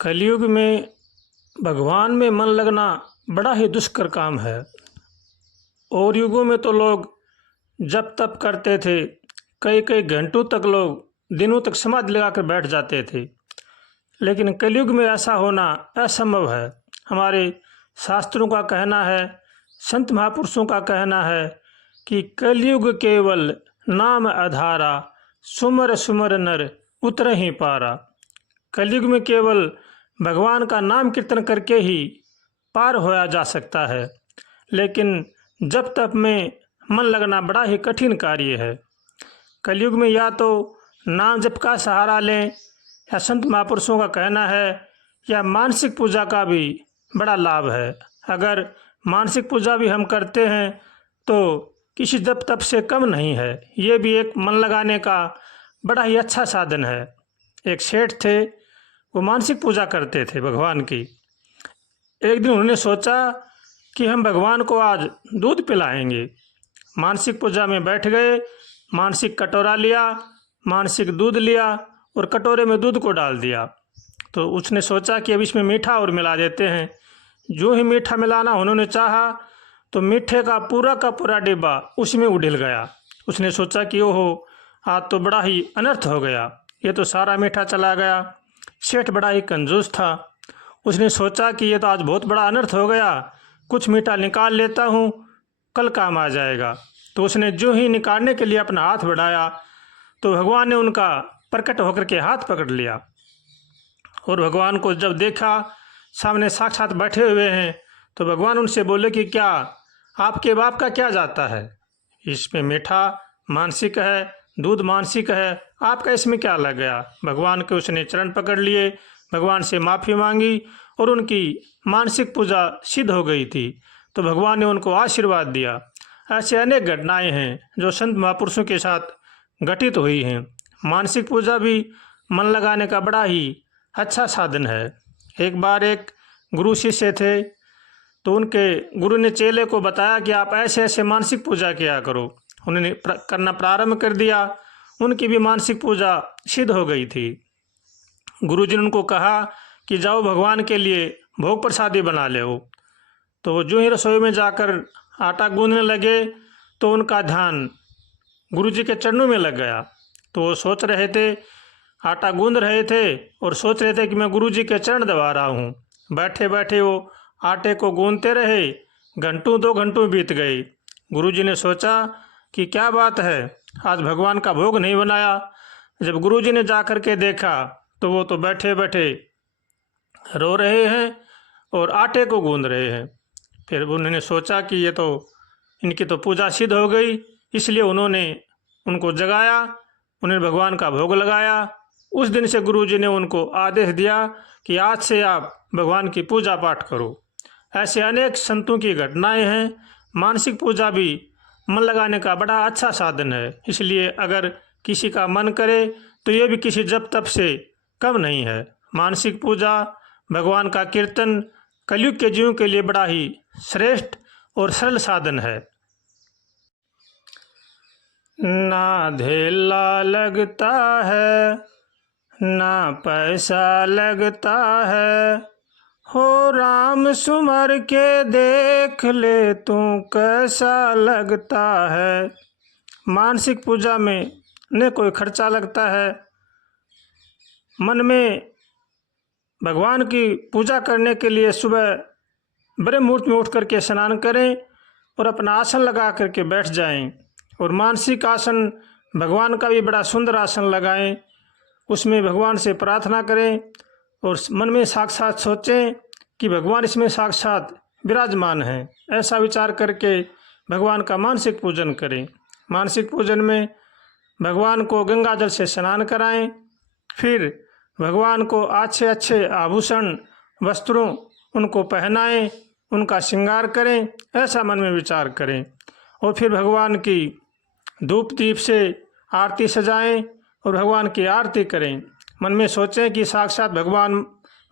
कलयुग में भगवान में मन लगना बड़ा ही दुष्कर काम है। और युगों में तो लोग जप तप करते थे, कई कई घंटों तक लोग दिनों तक समाधि लगाकर बैठ जाते थे। लेकिन कलयुग में ऐसा होना असंभव है। हमारे शास्त्रों का कहना है, संत महापुरुषों का कहना है कि कलयुग केवल नाम आधारा, सुमर सुमर नर उतर ही पारा। कलयुग में केवल भगवान का नाम कीर्तन करके ही पार होया जा सकता है। लेकिन जप तप में मन लगना बड़ा ही कठिन कार्य है। कलयुग में या तो नाम जप का सहारा लें, या संत महापुरुषों का कहना है, या मानसिक पूजा का भी बड़ा लाभ है। अगर मानसिक पूजा भी हम करते हैं तो किसी जप तप से कम नहीं है। ये भी एक मन लगाने का बड़ा ही अच्छा साधन है। एक सेठ थे, वो मानसिक पूजा करते थे भगवान की। एक दिन उन्होंने सोचा कि हम भगवान को आज दूध पिलाएंगे। मानसिक पूजा में बैठ गए, मानसिक कटोरा लिया, मानसिक दूध लिया और कटोरे में दूध को डाल दिया। तो उसने सोचा कि अब इसमें मीठा और मिला देते हैं। जो ही मीठा मिलाना उन्होंने चाहा तो मीठे का पूरा डिब्बा उसमें उड़िल गया। उसने सोचा कि ओहो, आज तो बड़ा ही अनर्थ हो गया, ये तो सारा मीठा चला गया। सेठ बड़ा ही कंजूस था। उसने सोचा कि ये तो आज बहुत बड़ा अनर्थ हो गया, कुछ मीठा निकाल लेता हूँ, कल काम आ जाएगा। तो उसने जो ही निकालने के लिए अपना हाथ बढ़ाया तो भगवान ने उनका प्रकट होकर के हाथ पकड़ लिया। और भगवान को जब देखा सामने साक्षात बैठे हुए हैं, तो भगवान उनसे बोले कि क्या आपके बाप का क्या जाता है, इसमें मीठा मानसिक है, दूध मानसिक है, आपका इसमें क्या लग गया। भगवान के उसने चरण पकड़ लिए, भगवान से माफ़ी मांगी और उनकी मानसिक पूजा सिद्ध हो गई थी। तो भगवान ने उनको आशीर्वाद दिया। ऐसे अनेक घटनाएं हैं जो संत महापुरुषों के साथ घटित हुई हैं। मानसिक पूजा भी मन लगाने का बड़ा ही अच्छा साधन है। एक बार एक गुरु शिष्य थे, तो उनके गुरु ने चेले को बताया कि आप ऐसे ऐसे मानसिक पूजा किया करो। उन्होंने करना प्रारंभ कर दिया, उनकी भी मानसिक पूजा सिद्ध हो गई थी। गुरुजी ने उनको कहा कि जाओ भगवान के लिए भोग प्रसादी बना ले हो। तो वो जो ही रसोई में जाकर आटा गूंदने लगे तो उनका ध्यान गुरुजी के चरणों में लग गया। तो वो सोच रहे थे, आटा गूंद रहे थे और सोच रहे थे कि मैं गुरुजी के चरण दबा रहा हूँ। बैठे बैठे वो आटे को गूंदते रहे, घंटों 2 घंटों बीत गए। गुरुजी ने सोचा कि क्या बात है, आज भगवान का भोग नहीं बनाया। जब गुरुजी ने जा कर के देखा तो वो तो बैठे बैठे रो रहे हैं और आटे को गूंद रहे हैं। फिर उन्होंने सोचा कि ये तो इनकी तो पूजा सिद्ध हो गई, इसलिए उन्होंने उनको जगाया, उन्हें भगवान का भोग लगाया। उस दिन से गुरुजी ने उनको आदेश दिया कि आज से आप भगवान की पूजा पाठ करो। ऐसे अनेक संतों की घटनाएं हैं। मानसिक पूजा भी मन लगाने का बड़ा अच्छा साधन है। इसलिए अगर किसी का मन करे तो ये भी किसी जप तप से कम नहीं है। मानसिक पूजा, भगवान का कीर्तन कलयुग के जीवों के लिए बड़ा ही श्रेष्ठ और सरल साधन है। ना धेला लगता है, ना पैसा लगता है, हो राम सुमर के देख ले तू कैसा लगता है। मानसिक पूजा में न कोई खर्चा लगता है। मन में भगवान की पूजा करने के लिए सुबह ब्रह्म मुहूर्त में उठ करके स्नान करें और अपना आसन लगा करके बैठ जाएं। और मानसिक आसन भगवान का भी बड़ा सुंदर आसन लगाएं, उसमें भगवान से प्रार्थना करें और मन में साक्षात सोचें कि भगवान इसमें साक्षात विराजमान हैं। ऐसा विचार करके भगवान का मानसिक पूजन करें। मानसिक पूजन में भगवान को गंगा जल से स्नान कराएं, फिर भगवान को अच्छे अच्छे आभूषण वस्त्रों उनको पहनाएं, उनका श्रृंगार करें। ऐसा मन में विचार करें और फिर भगवान की धूप दीप से आरती सजाएं और भगवान की आरती करें। मन में सोचें कि साक्षात भगवान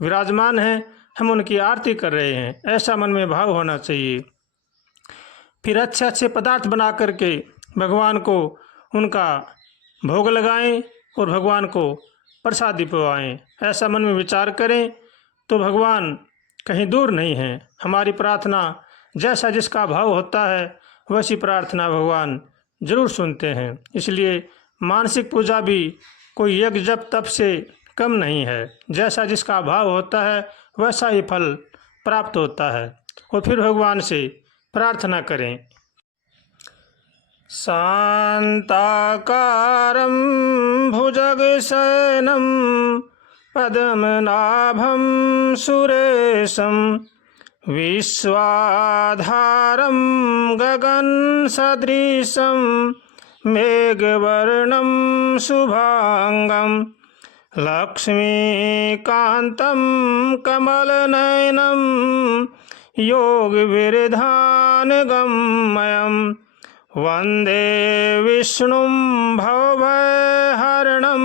विराजमान हैं, हम उनकी आरती कर रहे हैं। ऐसा मन में भाव होना चाहिए। फिर अच्छे अच्छे पदार्थ बना करके भगवान को उनका भोग लगाएं और भगवान को प्रसादी पवाएं। ऐसा मन में विचार करें तो भगवान कहीं दूर नहीं हैं। हमारी प्रार्थना जैसा जिसका भाव होता है वैसी प्रार्थना भगवान जरूर सुनते हैं। इसलिए मानसिक पूजा भी कोई यज्ञ जप तप से कम नहीं है। जैसा जिसका भाव होता है वैसा ही फल प्राप्त होता है। और फिर भगवान से प्रार्थना करें। शांताकारं भुजगशयनं पद्मनाभं सुरेशं विश्वाधारं गगनसदृशं मेघवर्णं शुभांगं लक्ष्मीकान्तं कमलनयनं योगविरधानगम्यं वन्दे विष्णुं भवभयहरणं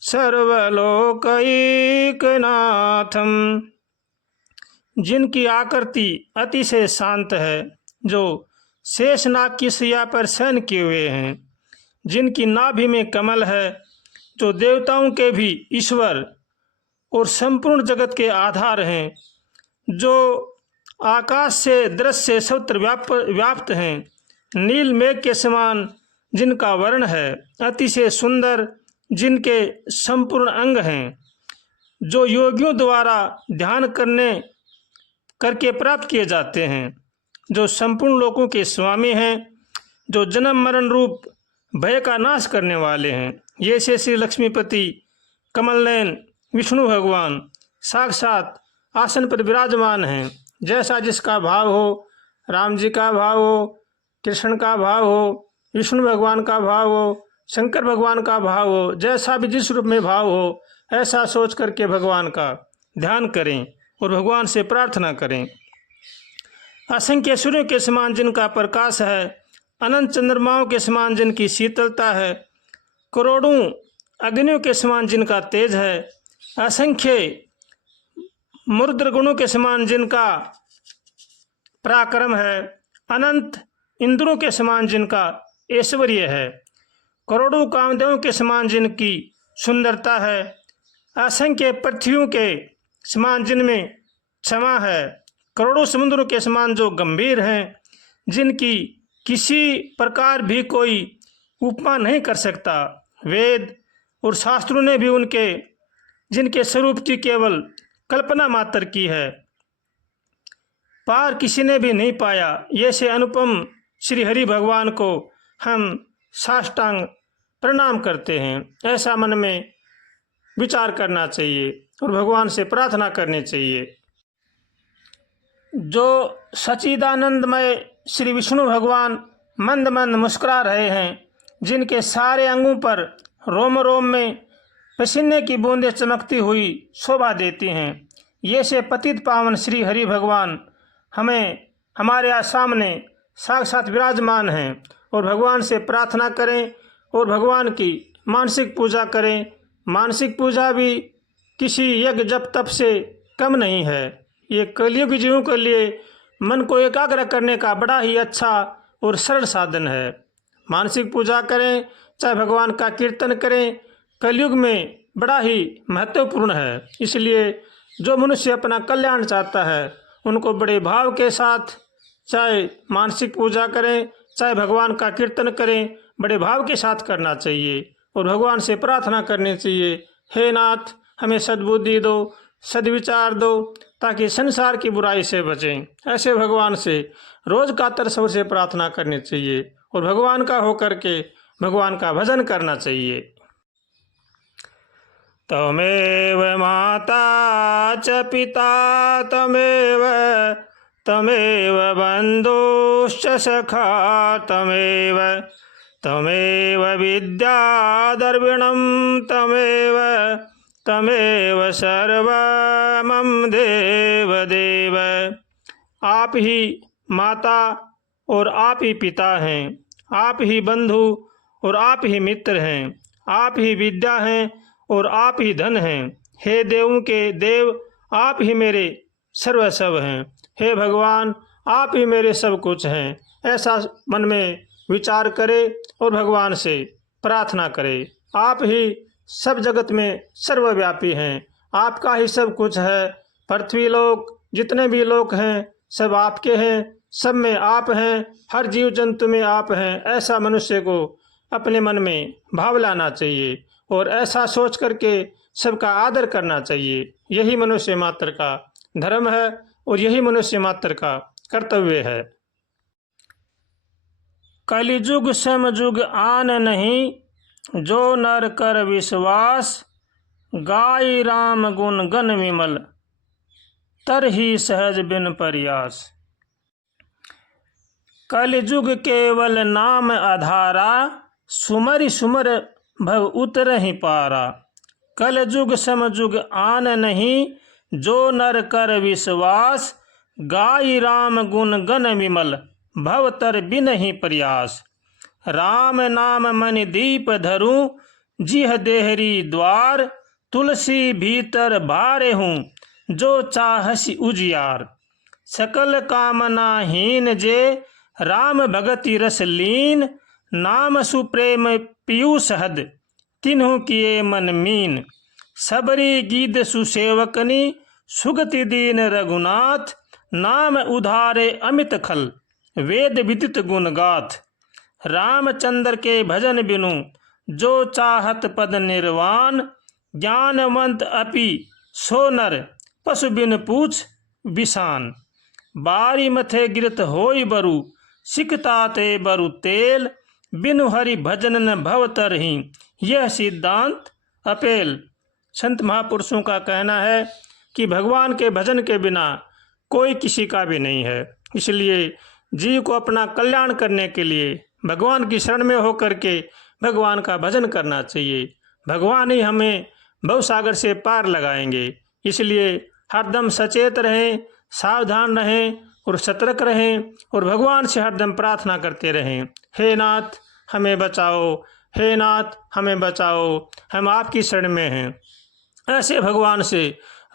सर्वलोकैकनाथं। जिनकी आकृति अतिशय शांत है, जो शेषनाग की शैया पर शयन किए हुए हैं, जिनकी नाभि में कमल है, जो देवताओं के भी ईश्वर और संपूर्ण जगत के आधार हैं, जो आकाश से दृश्य सर्वत्र व्याप्त हैं, नील मेघ के समान जिनका वर्ण है, अतिशय सुंदर जिनके संपूर्ण अंग हैं, जो योगियों द्वारा ध्यान करके प्राप्त किए जाते हैं, जो संपूर्ण लोकों के स्वामी हैं, जो जन्म मरण रूप भय का नाश करने वाले हैं, ये से श्री लक्ष्मीपति कमलनयन विष्णु भगवान साक्षात आसन पर विराजमान हैं। जैसा जिसका भाव हो, राम जी का भाव हो, कृष्ण का भाव हो, विष्णु भगवान का भाव हो, शंकर भगवान का भाव हो, जैसा भी जिस रूप में भाव हो, ऐसा सोच करके भगवान का ध्यान करें और भगवान से प्रार्थना करें। असंख्य सूर्यों के समान जिनका प्रकाश है, अनंत चंद्रमाओं के समान जिनकी शीतलता है, करोड़ों अग्नियों के समान जिनका तेज है, असंख्य मुरुद्र गुणों के समान जिनका पराक्रम है, अनंत इंद्रों के समान जिनका ऐश्वर्य है, करोड़ों कामदेवों के समान जिनकी सुंदरता है, असंख्य पृथ्वियों के समान जिनमें क्षमा है, करोड़ों समुद्रों के समान जो गंभीर हैं, जिनकी किसी प्रकार भी कोई उपमा नहीं कर सकता। वेद और शास्त्रों ने भी जिनके स्वरूप की केवल कल्पना मात्र की है, पार किसी ने भी नहीं पाया। ये से अनुपम श्री हरि भगवान को हम साष्टांग प्रणाम करते हैं। ऐसा मन में विचार करना चाहिए और भगवान से प्रार्थना करनी चाहिए। जो सच्चिदानंदमय श्री विष्णु भगवान मंद मंद मुस्कुरा रहे हैं, जिनके सारे अंगों पर रोम रोम में पसीने की बूंदें चमकती हुई शोभा देती हैं, ये से पतित पावन श्री हरि भगवान हमारे सामने साक्षात विराजमान हैं। और भगवान से प्रार्थना करें और भगवान की मानसिक पूजा करें। मानसिक पूजा भी किसी यज्ञ जप तप से कम नहीं है। ये कलियुग जीवों के लिए मन को एकाग्र करने का बड़ा ही अच्छा और सरल साधन है। मानसिक पूजा करें, चाहे भगवान का कीर्तन करें, कलयुग में बड़ा ही महत्वपूर्ण है। इसलिए जो मनुष्य अपना कल्याण चाहता है, उनको बड़े भाव के साथ चाहे मानसिक पूजा करें, चाहे भगवान का कीर्तन करें, बड़े भाव के साथ करना चाहिए और भगवान से प्रार्थना करनी चाहिए। हे नाथ, हमें सद्बुद्धि दो, सद्विचार दो, ताकि संसार की बुराई से बचें। ऐसे भगवान से रोज कातर स्वर से प्रार्थना करनी चाहिए और भगवान का होकर के भगवान का भजन करना चाहिए। तमेव माता च पिता तमेव बन्धुश्च सखा तमेव विद्या द्रविणं तमेव सर्वमं देव। आप ही माता और आप ही पिता हैं, आप ही बंधु और आप ही मित्र हैं, आप ही विद्या हैं और आप ही धन हैं। हे देवों के देव, आप ही मेरे सर्वस्व हैं। हे भगवान, आप ही मेरे सब कुछ हैं। ऐसा मन में विचार करे और भगवान से प्रार्थना करे। आप ही सब जगत में सर्वव्यापी हैं, आपका ही सब कुछ है। पृथ्वी लोक जितने भी लोक हैं सब आपके हैं, सब में आप हैं, हर जीव जंतु में आप हैं, ऐसा मनुष्य को अपने मन में भाव लाना चाहिए और ऐसा सोच करके सबका आदर करना चाहिए। यही मनुष्य मात्र का धर्म है और यही मनुष्य मात्र का कर्तव्य है। कलिजुग समजुग आन नहीं, जो नर कर विश्वास, गाय राम गुण गण विमल, तरही सहज बिन प्रयास। कलिजुग केवल नाम आधारा, सुमरि सुमर भव उतरहि पारा। कलजुग समजुग आन नहीं, जो नर कर विश्वास, गाय राम गुण गण विमल, भव तर बिनहि प्रयास। राम नाम मन दीप धरूं, जिह देहरी द्वार, तुलसी भीतर बारे हूँ, जो चाहसी उजियार। सकल कामनाहीन जे, राम भगति रस लीन, नाम सुप्रेम पीयूष हद, तिन्हु किए मन मीन। सबरी गीत सुसेवकनी, सुगति दीन रघुनाथ, नाम उधारे अमित खल, वेद विदित गुण गाथ। रामचंद्र के भजन बिनु, जो चाहत पद निर्वाण, ज्ञानवंत अपि सो नर, पशु बिन पूछ बिसान। बारी मथे गिरत होई बरु, सिकता ते बरु तेल, बिनु हरि भजन न भव तरहि, यह सिद्धांत अपेल। संत महापुरुषों का कहना है कि भगवान के भजन के बिना कोई किसी का भी नहीं है। इसलिए जीव को अपना कल्याण करने के लिए भगवान की शरण में होकर के भगवान का भजन करना चाहिए। भगवान ही हमें भवसागर से पार लगाएंगे। इसलिए हरदम सचेत रहें, सावधान रहें और सतर्क रहें और भगवान से हरदम प्रार्थना करते रहें, हे नाथ हमें बचाओ, हे नाथ हमें बचाओ, हम आपकी शरण में हैं। ऐसे भगवान से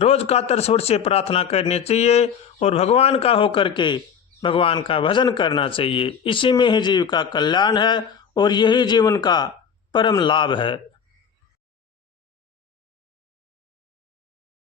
रोज कातर स्वर से प्रार्थना करनी चाहिए और भगवान का होकर के भगवान का भजन करना चाहिए। इसी में ही जीव का कल्याण है और यही जीवन का परम लाभ है।